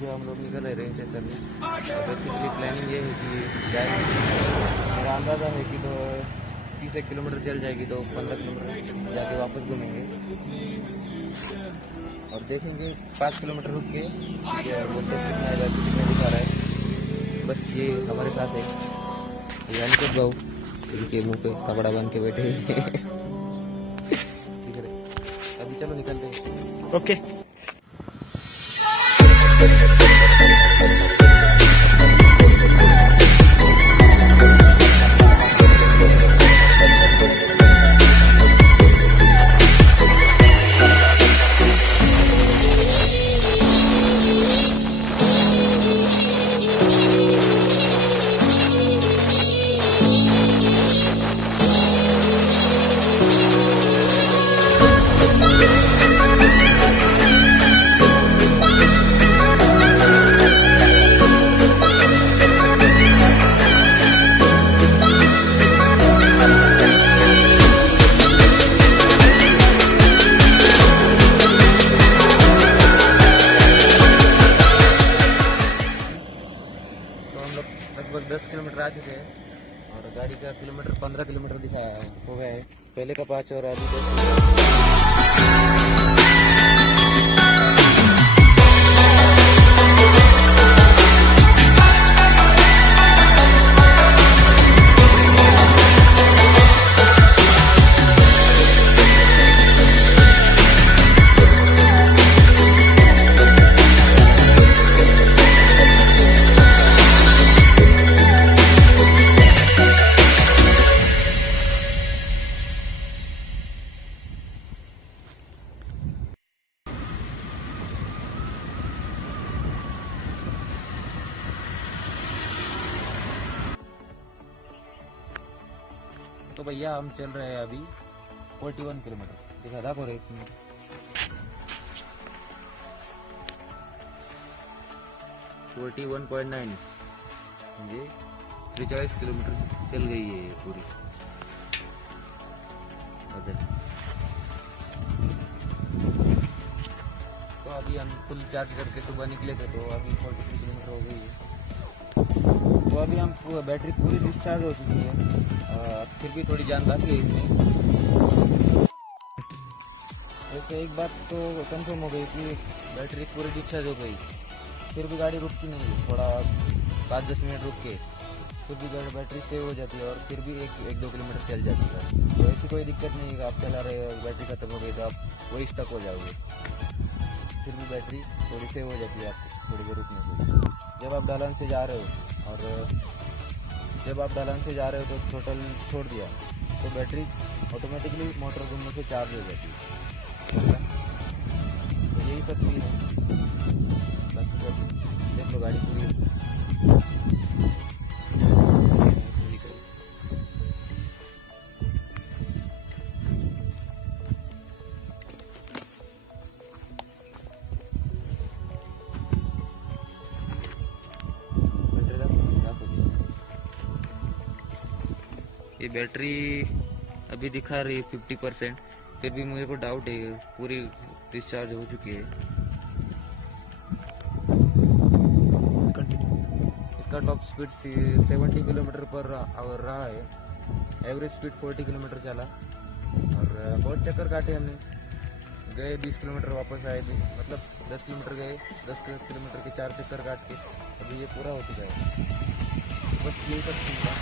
अभी हम लोग निकल रहे रेंज चेक करने। बेसिकली प्लानिंग ये है कि जाए, मेरा अंदाज़ा है कि तो 30 किलोमीटर चल जाएगी तो 15 किलोमीटर जाके वापस घूमेंगे और देखेंगे 5 किलोमीटर रुक के बोलते कितना आएगा, कितना दिखा रहा है। बस ये हमारे साथ है, ये अनिकेत भाऊ इनके मुंह पे कपड़ा बांध के बैठे दिख रहे। अभी चलो निकलते हैं। ओके। लगभग 10 किलोमीटर आ चुके हैं और गाड़ी का किलोमीटर 15 किलोमीटर दिखाया हो गया है। पहले का 5 और अभी 10। तो भैया हम चल रहे हैं अभी 41 किलोमीटर दिखा था और 1 मिनट 41.9 म्हणजे 43 किलोमीटर चल गई है ये पूरी। तो अभी हम फुल चार्ज करके सुबह निकले थे तो अभी 43 किलोमीटर हो गई है। तो अभी हम बैटरी पूरी डिस्चार्ज हो चुकी है, फिर भी थोड़ी जान बाकी है इसमें। वैसे एक बात तो कंफर्म हो गई कि बैटरी पूरी डिस्चार्ज हो गई, फिर भी गाड़ी रुकती नहीं है। थोड़ा 5-10 मिनट रुक के फिर भी बैटरी सेव हो जाती है और फिर भी 1-2 किलोमीटर चल जाती है। तो ऐसी कोई दिक्कत नहीं है, आप चला रहे हो बैटरी खत्म हो गई तो आप वही स्टक हो जाओगे, फिर भी बैटरी थोड़ी सेव हो जाती है आपको थोड़ी देर रुकने से। जब आप ढलान से जा रहे हो और जब आप ढलान से जा रहे हो तो टोटल छोड़ दिया तो बैटरी ऑटोमेटिकली मोटर घूमने से चार्ज हो जाती है। तो यही सब चीज़ है। बाकी जब देख लो गाड़ी पूरी ये बैटरी अभी दिखा रही है 50%, फिर भी मुझे को डाउट है पूरी डिस्चार्ज हो चुकी है। इसका top speed 70 kilometre per hour रहा है, एवरेज स्पीड 40 किलोमीटर चला और बहुत चक्कर काटे हमने। गए 20 किलोमीटर वापस आए भी, मतलब 10 किलोमीटर गए, 10 किलोमीटर के 4 चक्कर काट के अभी ये पूरा हो चुका है। बस यही सब चीज़ था।